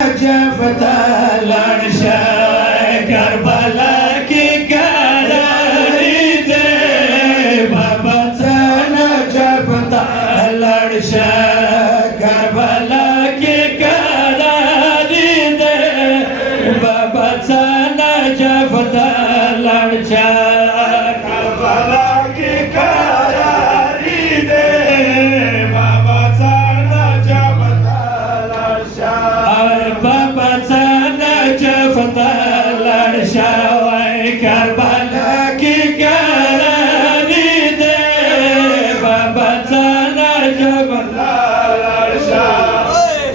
जफता लड़शा Karbala की करारी दे बाबाचा जफता लड़शा Karbala की करारी दे बाबाचा जफता लड़शा करबला की करारी दे बाबाचा जफता लड़शा बाबाचा जफता लड़शा करबला की करारी दे बाबाचा जफता लड़शा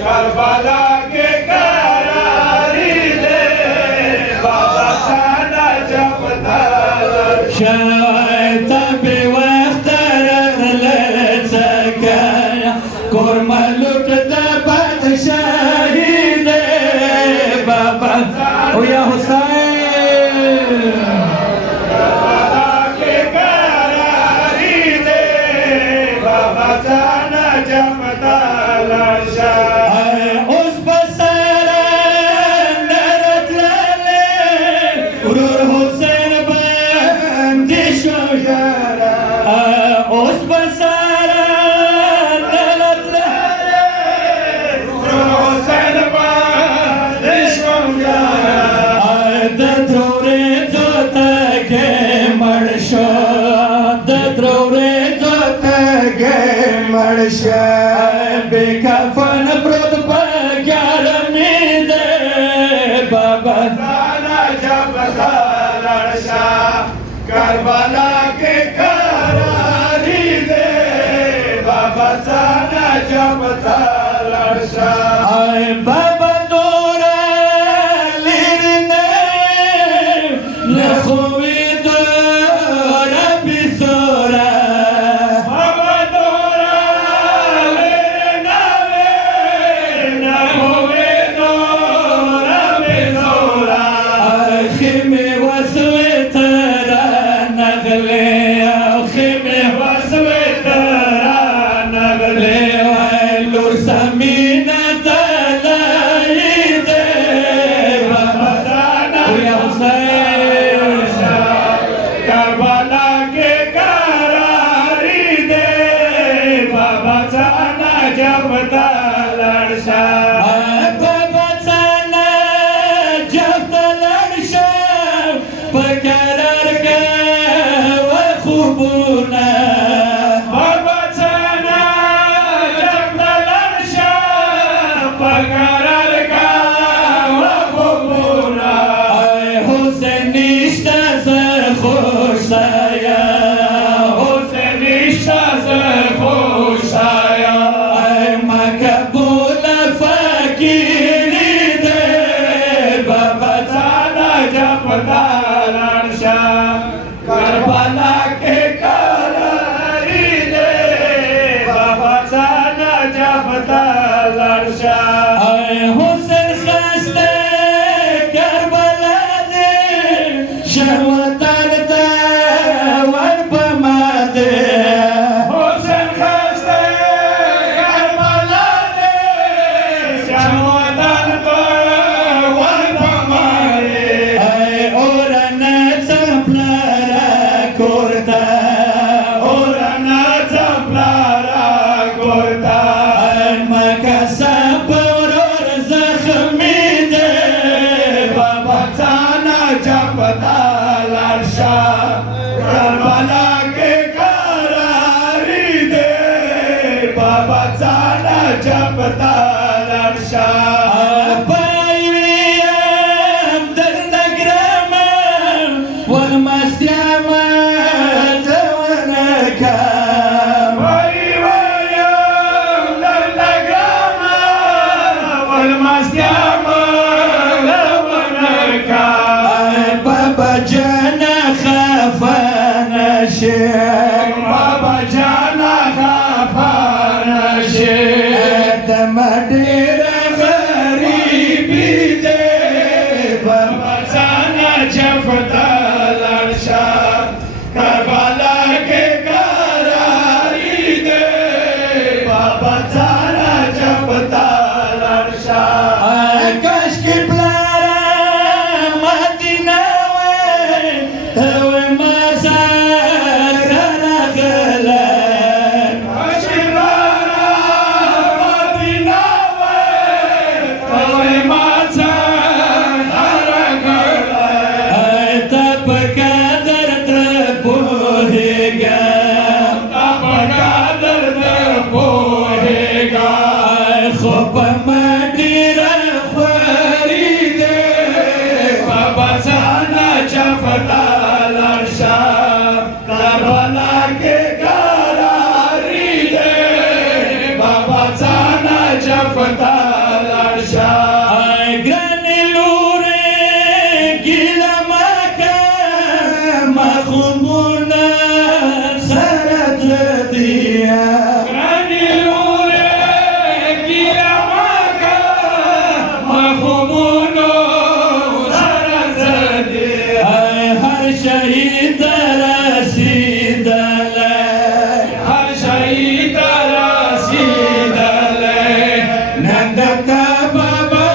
करबला की करारी दे बाबाचा जफता लड़शा तबे वक्त कोरमा लुटता बादशाही दे बाबा ओ या हुसैन करबला की करारी दे बाबाचा जफता लड़शा उस बसरा नरतले रूर हुसैन बंदिश यारा उस बसरा मर्शा बेकफन प्रोत पगार में दे बाबा जफता लड़शा करबला के करारी दे बाबाचा जफता लड़शा बाबा तोरा लिरने लखोवी तोरा बिसोरा करबला के करारी दे बाबाचा जफता लड़शा बाबाचा जफता लड़शा पकरार का व खूबुना बाबाचा जफता लड़शा पकरार का व खूबुना हुसैन खुशाया हुसैन खुशाया मकबूल फकीरी दे बाबाचा जफता लड़शा करबला के करारी दे बाबाचा जफता लड़शा हुसैन खस्ते करबला दे शर्मता करबला के करारी दे बाबाचा जफता लड़शा बाबा जाना खाफान शेख मडेरा गरीबी दे बाबाचा जफता लड़शा करबला के करारी दे बाबाचा जफता लड़शा का बाबा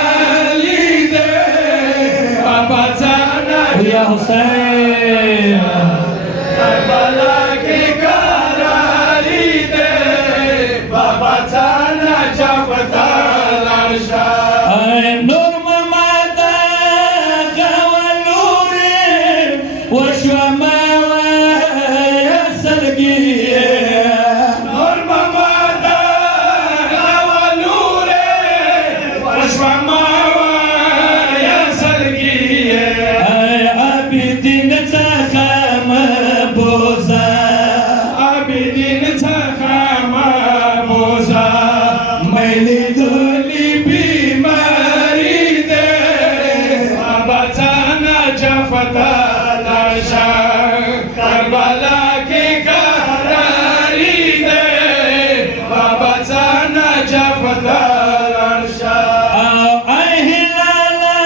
अली दे बाबाचा नाजा या हुसैन करबला के करारी दे बाबाचा नाजा फतालाशा نور ممادا غوالور وشوى ما ويسلقي نور ممادا غوالور وشوى ما ويسلقي عابدين تخام بوزا عابدين تخام بوزا ميلي دولي बीमारी दे बाबाचा नाजा फतालाशा करबला के करारी दे बाबाचा नाजा फतालाशा अहिलाला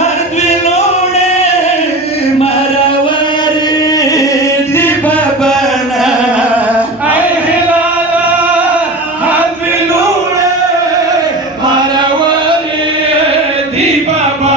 हर दिलोड़े मरवारी दी बाबाना अहिलाला हर दिलोड़े मरवारी दी बाबा